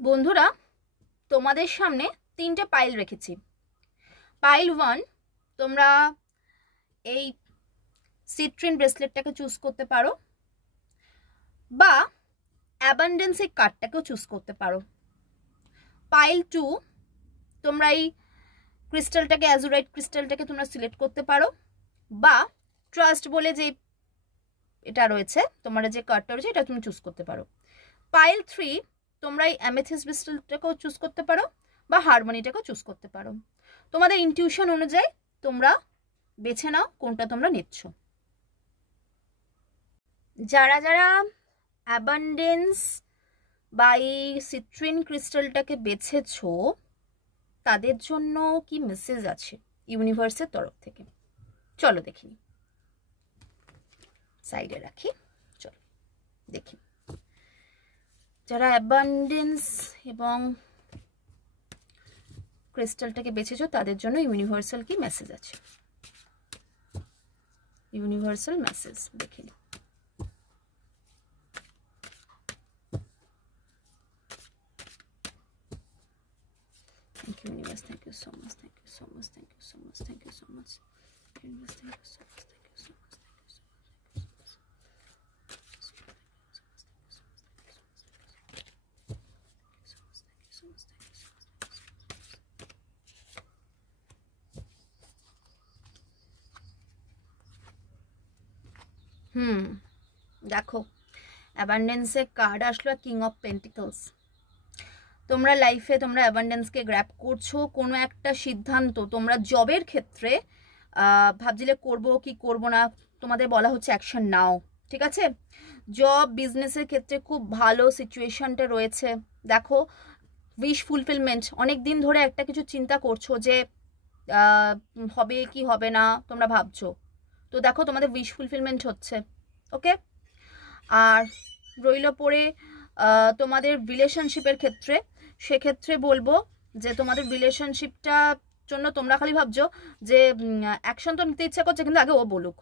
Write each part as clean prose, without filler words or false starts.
বন্ধুরা, তোমাদের সামনে তিনটে পাইল রেখেছি। পাইল 1, তোমরা এই সিট্রিন ব্রেসলেটটাকে চুজ করতে পারো বা অ্যাবান্ডেন্সের কার্ডটাকেও চুজ করতে পারো। পাইল 2, তোমরা এই ক্রিস্টালটাকে, অ্যাজুরাইট ক্রিস্টালটাকে তোমরা সিলেক্ট করতে পারো বা ট্রাস্ট বলে যে এটা রয়েছে, তোমার যে কার্ডটা রয়েছে এটা তুমি চুজ করতে পারো। পাইল 3, তোমরা এই অ্যামেথিস্ট ক্রিস্টালটাকেও চুজ করতে পারো বা হারমোনিটাকেও চুজ করতে পারো। তোমাদের ইনটিউশন অনুযায়ী তোমরা বেছে নাও কোনটা তোমরা নিচ্ছ। যারা যারা অ্যাবান্ডেন্স বা এই সিট্রিন ক্রিস্টালটাকে বেছেছো তাদের জন্য কি মেসেজ আছে ইউনিভার্সের তরফ থেকে, চলো দেখি। সাইডে রাখি, চলো দেখি। যারা অ্যাবান্ডেন্স এবং ক্রিস্টালটাকে বেছেছো তাদের জন্য ইউনিভার্সাল কি মেসেজ আছে, ইউনিভার্সাল মেসেজ দেখি। Thank you, universe. Thank you so much. Thank you so much. Thank you so much. Thank you so much. Universe, thank you so much. Thank you so much. Thank you so much. দেখো, অ্যাবান্ডেন্সের card আসলো king of pentacles. তোমরা লাইফে তোমরা অ্যাবান্ডেন্সকে grab করছো। কোনো একটা সিদ্ধান্ত তোমরা জবের ক্ষেত্রে ভাবছিলে করবো কি করব না, তোমাদের বলা হচ্ছে অ্যাকশন নাও, ঠিক আছে? জব বিজনেসের ক্ষেত্রে খুব ভালো সিচুয়েশনটা রয়েছে। দেখো, উইশ ফুলফিলমেন্ট, অনেক দিন ধরে একটা কিছু চিন্তা করছো যে হবে কি হবে না, তোমরা ভাবছো, তো দেখো তোমাদের উইশ ফুলফিলমেন্ট হচ্ছে। ওকে, আর রইল পরে তোমাদের রিলেশনশিপের ক্ষেত্রে, সেক্ষেত্রে বলবো যে তোমাদের রিলেশনশিপটা জন্য তোমরা খালি ভাবছো যে অ্যাকশন তো নিতে ইচ্ছা করছে কিন্তু আগে ও বলুক,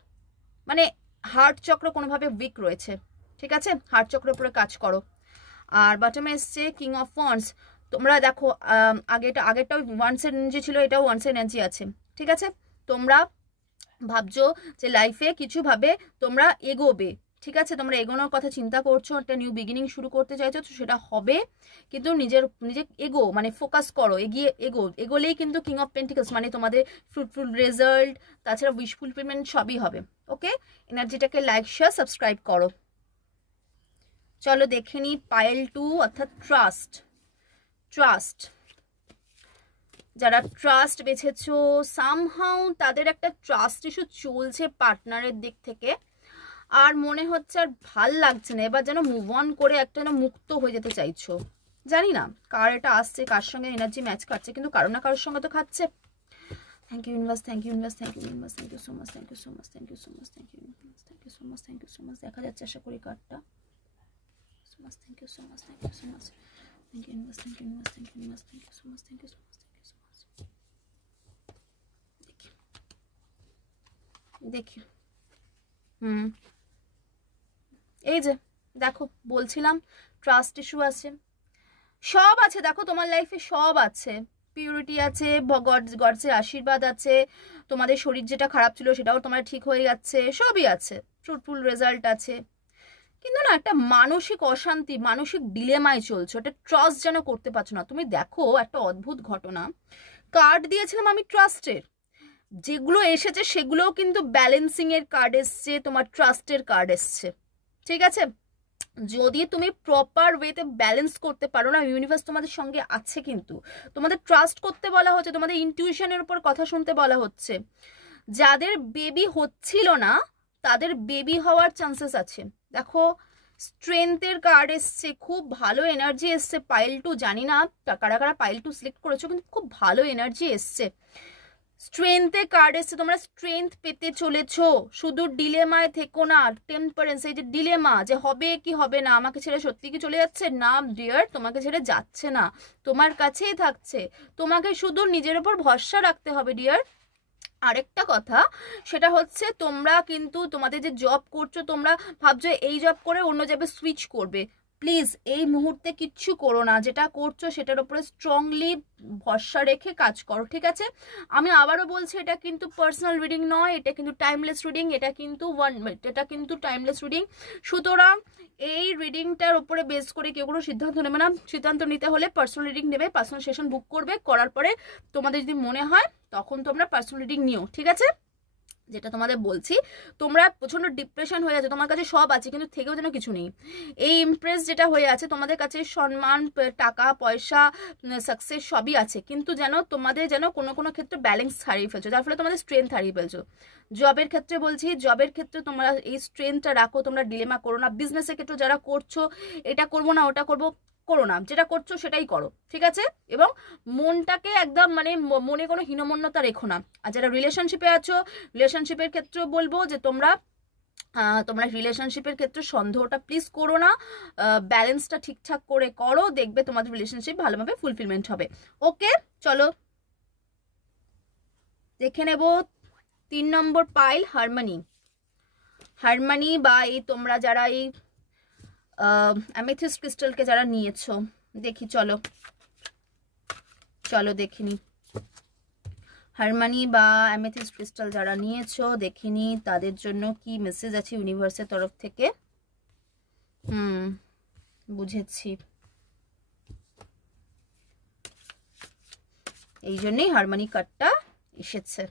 মানে হার্ট চক্র কোনোভাবে উইক রয়েছে, ঠিক আছে? হার্ট চক্রের উপরে কাজ করো। আর বটমে এসছে কিং অফ ওয়ান্স। তোমরা দেখো আগেরটাও ওয়ান্সের এনার্জি ছিল, এটাও ওয়ান্সের এনার্জি আছে, ঠিক আছে? তোমরা ভাবছো যে লাইফে কিছুভাবে তোমরা এগোবে, ঠিক আছে? তোমরা এগোনোর কথা চিন্তা করছো, একটা নিউ বিগিনিং শুরু করতে চাইছো, তো সেটা হবে, কিন্তু নিজে এগো, মানে ফোকাস করো, এগোলেই কিন্তু কিং অফ পেন্টিকলস মানে তোমাদের ফ্রুটফুল রেজাল্ট, তাছাড়া উইশ ফুলফিলমেন্ট সবই হবে। ওকে, এনার্জিটাকে লাইক শেয়ার সাবস্ক্রাইব করো। চলো দেখে নি পাইল 2 অর্থাৎ ট্রাস্ট। যারা ট্রাস্ট বেছেছো, সামহাউ তাদের একটা ট্রাস্ট ইস্যু চলছে পার্টনারের দিক থেকে, আর মনে হচ্ছে আর ভাল লাগছে না, এবার যেন মুভ অন করে একটা যেন মুক্ত হয়ে যেতে চাইছো। জানি না কার এটা আসছে, কার সঙ্গে এনার্জি ম্যাচ খাচ্ছে, কিন্তু কারো না কারোর সঙ্গে তো খাচ্ছে। Thank you universe, thank you universe, thank you universe, thank you so much, thank you so much, thank you so much, thank you universe, thank you so much, thank you so much. দেখা যাচ্ছে আশা করি কার্ডটা। Thank you so much, thank you so much, thank you universe, thank you universe, thank you universe, thank you so much, thank you so much, thank you so much. দেখি এই যে দেখো, বলছিলাম ট্রাস্ট ইস্যু আছে, সব আছে। দেখো তোমার লাইফে সব আছে, পিউরিটি আছে, গডসের আশীর্বাদ আছে, তোমাদের শরীর যেটা খারাপ ছিল সেটাও তোমার ঠিক হয়ে যাচ্ছে, সবই আছে, ফ্রুটফুল রেজাল্ট আছে, কিন্তু না একটা মানসিক অশান্তি, মানসিক ডিলেমায় চলছো, একটা ট্রাস্ট যেন করতে পারছো না তুমি। দেখো একটা অদ্ভুত ঘটনা, কার্ড দিয়েছিলাম আমি ট্রাস্টের, যেগুলো এসেছে সেগুলোও কিন্তু ব্যালেন্সিং এর কার্ড এসছে, তোমার ট্রাস্টের কার্ড এসছে, ঠিক আছে? যদি তুমি প্রপার ওয়েতে ব্যালেন্স করতে পারো না, ইউনিভার্স তোমাদের সঙ্গে আছে, কিন্তু তোমাদের ট্রাস্ট করতে বলা হচ্ছে, তোমাদের ইনটিউশনের উপর কথা শুনতে বলা হচ্ছে। যাদের বেবি হচ্ছিল না তাদের বেবি হওয়ার চান্সেস আছে। দেখো স্ট্রেংথের কার্ড এসছে, খুব ভালো এনার্জি এসছে। পাইল 2, জানি না কারা কারা পাইল 2 সিলেক্ট করেছো, কিন্তু খুব ভালো এনার্জি এসছে। স্ট্রেংথের কার্ড এসছে, তোমরা স্ট্রেংথ পেতে চলেছো, শুধু ডিলেমায় থেকো না। টেম্পারেন্স, এই যে ডিলেমা যে হবে কি হবে না, আমাকে ছেড়ে সত্যি কি চলে যাচ্ছে, না ডিয়ার তোমাকে ছেড়ে যাচ্ছে না, তোমার কাছেই থাকছে, তোমাকে শুধু নিজের উপর ভরসা রাখতে হবে ডিয়ার। আরেকটা কথা সেটা হচ্ছে তোমরা কিন্তু তোমাদের যে জব করছো, তোমরা ভাবছো এই জব করে অন্য জবে সুইচ করবে, প্লিজ এই মুহূর্তে কিচ্ছু করো না, যেটা করছো সেটার উপরে স্ট্রংলি ভরসা রেখে কাজ করো, ঠিক আছে? আমি আবারও বলছি, এটা কিন্তু পার্সোনাল রিডিং নয়, এটা কিন্তু টাইমলেস রিডিং, এটা কিন্তু টাইমলেস রিডিং। সুতরাং এই রিডিংটার উপরে বেস করে কেউ কোনো সিদ্ধান্ত নেবে না। সিদ্ধান্ত নিতে হলে পার্সোনাল রিডিং নেবে, পার্সোনাল সেশন বুক করবে, করার পরে তোমাদের যদি মনে হয় তখন তোমরা পার্সোনাল রিডিং নিও, ঠিক আছে? যেটা তোমাদের বলছি, তোমরা প্রচন্ড ডিপ্রেশন হয়ে আছে, তোমার কাছে সব আছে কিন্তু থেকেও যেন কিছু নেই। এই ইমপ্রেস যেটা হয়ে আছে, তোমাদের কাছে সম্মান, টাকা পয়সা, সাকসেস সবই আছে, কিন্তু যেন তোমাদের যেন কোনো কোনো ক্ষেত্রে ব্যালেন্স হারিয়ে ফেলছো, যার ফলে তোমাদের স্ট্রেংথ হারিয়ে ফেলছো। জবের ক্ষেত্রে বলছি, জবের ক্ষেত্রে তোমরা এই স্ট্রেংথটা রাখো, তোমরা ডিলেমা করো না। বিজনেসের ক্ষেত্রে যারা করছো, এটা করবো না ওটা করবো, করো না, যেটা করছো সেটাই করো, ঠিক আছে? এবং মনটাকে একদম মানে মনে কোনো হীনমন্যতা রেখো না। আর যারা রিলেশনশিপে আছো, রিলেশনশিপের ক্ষেত্রে বলবো যে তোমরা রিলেশনশিপের ক্ষেত্রে সন্দেহটা প্লিজ করো না, ব্যালেন্সটা ঠিকঠাক করে করো, দেখবে তোমাদের রিলেশনশিপ ভালোভাবে ফুলফিলমেন্ট হবে। ওকে, চলো দেখে নেব 3 নম্বর পাইল, হারমনি। হারমনি বা এই তোমরা যারা এই অ্যামেথিস্ট ক্রিস্টালকে যারা নিয়েছো, দেখি চলো দেখিনি। হারমনি বা অ্যামেথিস্ট ক্রিস্টাল যারা নিয়েছো, দেখিনি তাদের জন্য কি মেসেজ আছে ইউনিভার্সের তরফ থেকে। বুঝেছি, এই জন্যই হারমনি কার্ডটা এসেছে।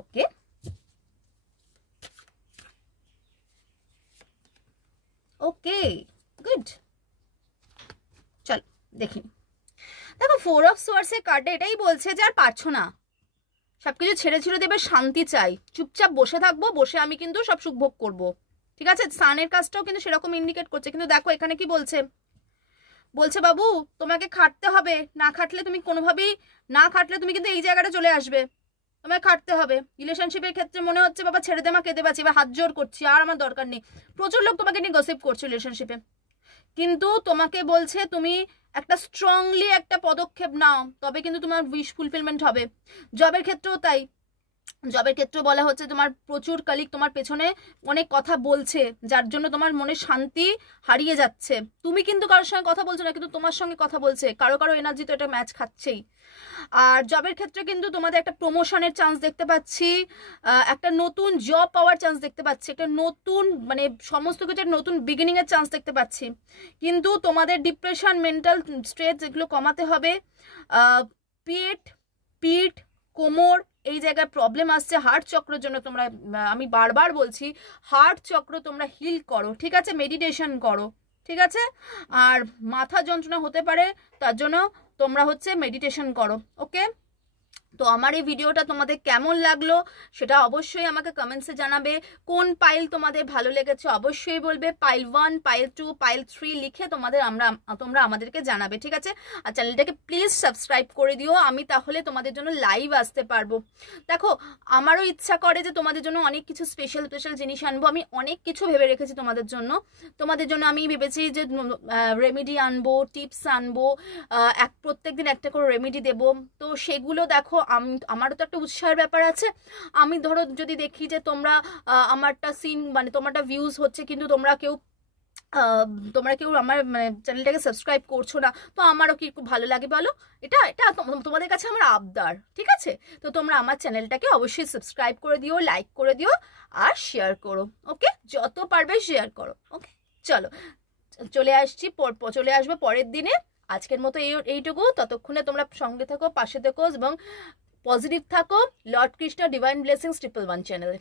ওকে, ওকে, গুড, চল দেখিনি। দেখো 4 অফ সোয়ার্ডস এর কার্ডে এটাই বলছে যে আর পারছো না, সবকিছু ছেড়ে ছেড়ে দেবে, শান্তি চাই, চুপচাপ বসে থাকবো, বসে আমি কিন্তু সব সুখ ভোগ করবো, ঠিক আছে? সানের কাজটাও কিন্তু সেরকম ইন্ডিকেট করছে, কিন্তু দেখো এখানে কি বলছে, বাবু তোমাকে খাটতে হবে, না খাটলে তুমি কোনোভাবেই, না খাটলে তুমি কিন্তু এই জায়গাটা চলে আসবে, তোমায় খাটতে হবে। রিলেশনশিপের ক্ষেত্রে মনে হচ্ছে বাবা ছেড়ে দে, মা কেঁদে পাচ্ছি, এবার হাত জোর করছি, আর আমার দরকার নেই। প্রচুর লোক তোমাকে নিয়ে গসিপ করছে রিলেশনশিপে, কিন্তু তোমাকে বলছে তুমি একটা স্ট্রংলি একটা পদক্ষেপ নাও, তবে কিন্তু তোমার উইশ ফুলফিলমেন্ট হবে। জবের ক্ষেত্রেও তাই, জবের ক্ষেত্রে বলা হচ্ছে তোমার প্রচুর কলিগ তোমার পেছনে অনেক কথা বলছে, যার জন্য তোমার মনে শান্তি হারিয়ে যাচ্ছে। তুমি কিন্তু কারোর সঙ্গে কথা বলছো না, কিন্তু তোমার সঙ্গে কথা বলছে, কারো কারো এনার্জি তো এটা ম্যাচ খাচ্ছেই। আর জবের ক্ষেত্রে কিন্তু তোমাদের একটা প্রমোশনের চান্স দেখতে পাচ্ছি, একটা নতুন জব পাওয়ার চান্স দেখতে পাচ্ছি, একটা নতুন মানে সমস্ত কিছুর নতুন বিগিনিং এর চান্স দেখতে পাচ্ছি। কিন্তু তোমাদের ডিপ্রেশন, মেন্টাল স্ট্রেস এগুলো কমাতে হবে। পিঠ, কোমর এই জায়গায় প্রবলেম আসছে, হার্ট চক্রের জন্য তোমরা, আমি বারবার বলছি হার্ট চক্র তোমরা হিল করো, ঠিক আছে? মেডিটেশন করো, ঠিক আছে? আর মাথা যন্ত্রণা হতে পারে, তার জন্য তোমরা হচ্ছে মেডিটেশন করো। ওকে, তো আমার এই ভিডিওটা তোমাদের কেমন লাগলো সেটা অবশ্যই আমাকে কমেন্টসে জানাবে। কোন পাইল তোমাদের ভালো লেগেছে অবশ্যই বলবে, পাইল 1, পাইল 2, পাইল 3 লিখে তোমরা আমাদেরকে জানাবে, ঠিক আছে? আর চ্যানেলটাকে প্লিজ সাবস্ক্রাইব করে দিও, আমি তাহলে তোমাদের জন্য লাইভ আসতে পারবো। দেখো আমারও ইচ্ছা করে যে তোমাদের জন্য অনেক কিছু স্পেশাল জিনিস আনবো, আমি অনেক কিছু ভেবে রেখেছি তোমাদের জন্য। আমি ভেবেছি যে রেমেডি আনবো, টিপস আনবো, প্রত্যেকদিন একটা করে রেমেডি দেবো। তো সেগুলো দেখো আমারও তো একটা উৎসাহের ব্যাপার আছে। আমি ধরো যদি দেখি যে তোমরা আমারটা সিন মানে তোমারটা ভিউজ হচ্ছে, কিন্তু তোমরা কেউ আমার মানে চ্যানেলটাকে সাবস্ক্রাইব করছো না, তো আমারও কি খুব ভালো লাগে বলো? এটা তোমাদের কাছে আমার আবদার, ঠিক আছে? তো তোমরা আমার চ্যানেলটাকে অবশ্যই সাবস্ক্রাইব করে দিও, লাইক করে দিও আর শেয়ার করো। ওকে, যত পারবে শেয়ার করো। ওকে, চলো চলে আসবো পরের দিনে। আজকের মতো এইটুকু, ততক্ষণে তোমরা সঙ্গে থাকো, পাশে থেকো এবং পজিটিভ থাকো। লর্ড কৃষ্ণ ডিভাইন ব্লেসিংস 111 চ্যানেলে।